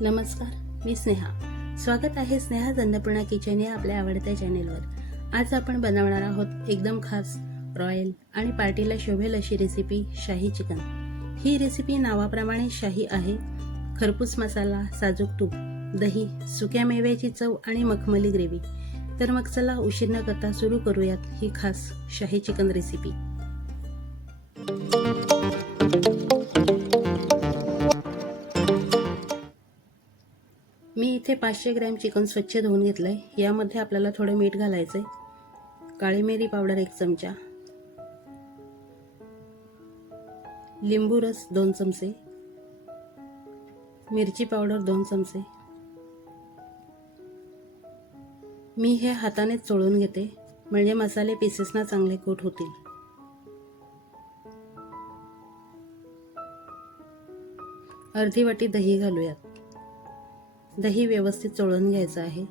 नमस्कार मी स्नेहा. स्वागत आहे स्नेहा अन्नपूर्णा किचन या आपल्या आवडत्या चॅनेलवर. आज आपण बनवणार आहोत एकदम खास रॉयल आणि पार्टीला शोभेल अशी रेसिपी शाही चिकन. ही रेसिपी नावाप्रमाणे शाही आहे. खरपूस मसाला साजूक तूप दही सुक्या मेव्याची चव आणि मखमली ग्रेव्ही. तर मग चला उशीर न करता सुरू करूयात ही खास शाही चिकन रेसिपी इथे पाचशे ग्रॅम चिकन स्वच्छ धुवून घेतलं आहे यामध्ये आपल्याला थोडं मीठ घालायचंय. काळी मिरी पावडर एक चमचा. लिंबू रस दोन चमचे. मिरची पावडर दोन चमचे. मी हे हातानेच चोळून घेते. म्हणजे मसाले पीसेसना चांगले कोट होतील. अर्धी वाटी दही घालूयात. दही व्यवस्थित चोळून घ्यायचं आहे.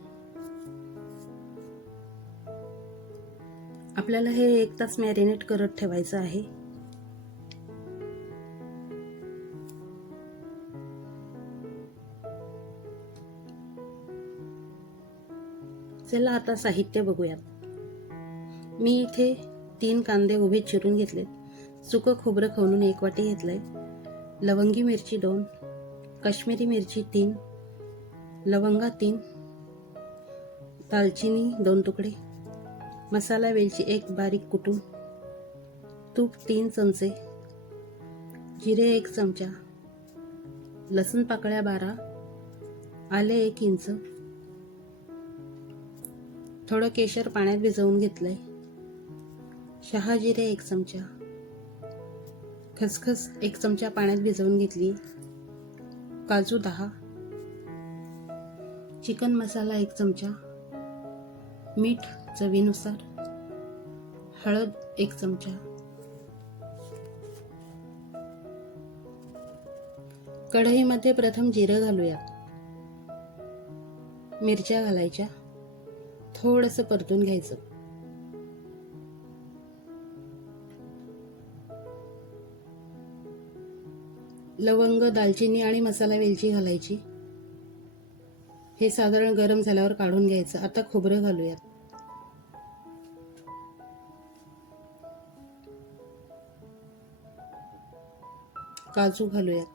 आपल्याला हे एक तास मॅरिनेट करत ठेवायचं आहे. चला आता साहित्य बघूयात. मी इथे तीन कांदे उभे चिरून घेतलेत. सुकं खोबरं खवणून एक वाटी घेतलंय. लवंगी मिरची दोन काश्मीरी मिरची तीन लवंगा तीन. दालचिनी दोन तुकडे. मसाला वेलची एक बारीक कुटून. तूप तीन चमचे. जिरे एक चमचा. लसूण पाकळ्या बारा. आले एक इंच. थोडं केशर पाण्यात भिजवून घेतलंय. शहाजिरे एक चमचा. खसखस एक चमचा पाण्यात भिजवून घेतली. काजू दहा. चिकन मसाला एक चमचा मीठ चवीनुसार हळद एक चमचा कढईमध्ये प्रथम जिरं घालूया. मिरच्या घालायच्या. थोडंसं परतून घ्यायचं. लवंग दालचिनी आणि मसाला वेलची घालायची. हे साधारण गरम झाल्यावर काढून घ्यायचं. आता खोबरं घालूयात. काजू घालूयात.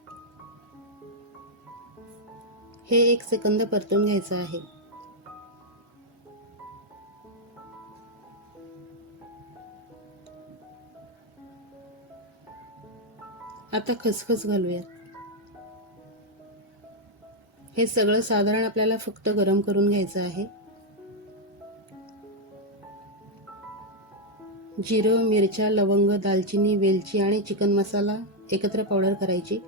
हे एक सेकंद परतून घ्यायचं आहे. आता खसखस घालूयात. हे सगळं साधारण आपल्याला फक्त गरम करून घ्यायचं आहे. जिरं मिरच्या लवंग दालचिनी वेलची आणि चिकन मसाला एकत्र पावडर करायची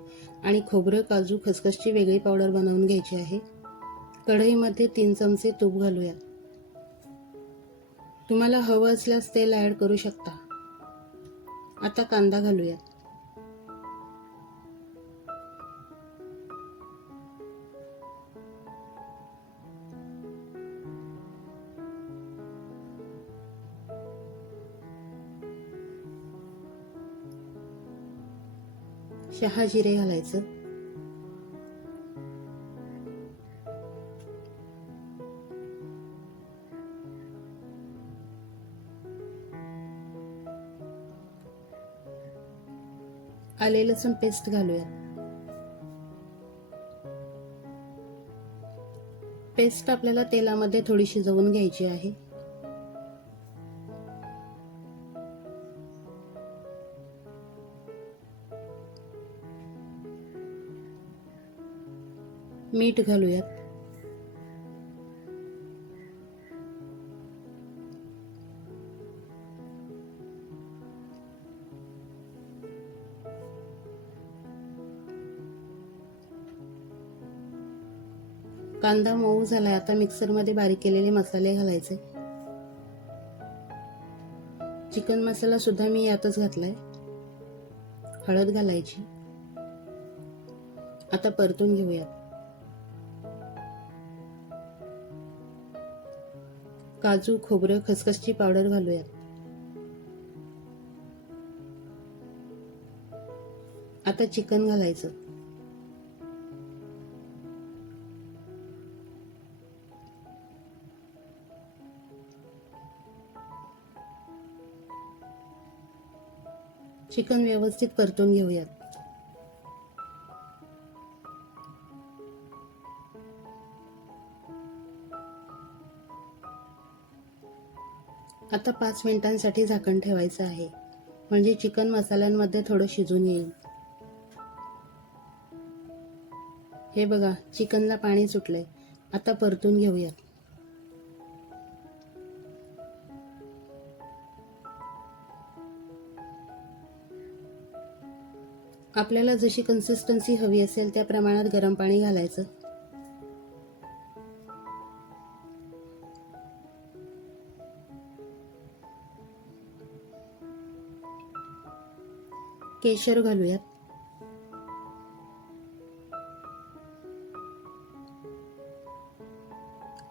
आणि खोबरं काजू खसखसची वेगळी पावडर बनवून घ्यायची आहे. कढईमध्ये तीन चमचे तूप घालूया तुम्हाला हवं असल्यास तेल ॲड करू शकता. आता कांदा घालूया शहाजिरे घालायचं. आले लसूण पेस्ट घालूया पेस्ट आपल्याला तेलामध्ये थोडी शिजवून घ्यायची आहे. मीठ घालूयात कांदा मऊ झालाय. आता मिक्सरमध्ये बारीक केलेले मसाले घालायचे. चिकन मसाला सुद्धा मी यातच घातलाय. हळद घालायची. आता परतून घेऊयात. काजू खोबरं खसखसची पावडर घालूयात. आता चिकन घालायचं. चिकन व्यवस्थित परतून घेऊयात. आता पाच मिनिटांसाठी झाकण ठेवायचं आहे. म्हणजे चिकन मसाल्यांमध्ये थोडं शिजून येईल. हे बघा चिकनला पाणी सुटलंय. आता परतून घेऊयात. आपल्याला जशी कन्सिस्टन्सी हवी असेल त्या प्रमाणात गरम पाणी घालायचं. केशर घालूयात.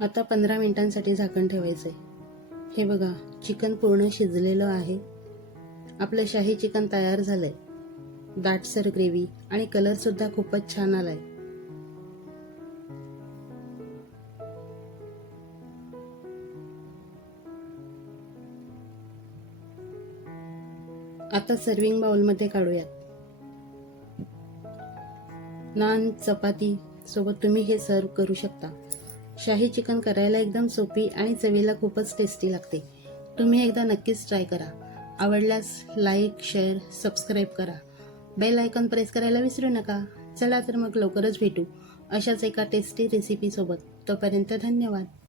आता पंधरा मिनिटांसाठी झाकण ठेवायचंय. हे बघा चिकन पूर्ण शिजलेलं आहे. आपलं शाही चिकन तयार झालंय. दाटसर ग्रेव्ही आणि कलरसुद्धा खूपच छान आलाय. आता सर्विंग बाउलमध्ये काढूयात. नान चपाती सोबत तुम्ही हे सर्व करू शकता. शाही चिकन करायला एकदम सोपी आणि चवीला खूपच टेस्टी लागते. तुम्ही एकदा नक्कीच ट्राय करा. आवडल्यास लाईक शेअर सबस्क्राईब करा. बेल आयकॉन प्रेस करायला विसरू नका. चला तर मग लवकरच भेटू अशाच एका टेस्टी रेसिपीसोबत तोपर्यंत धन्यवाद.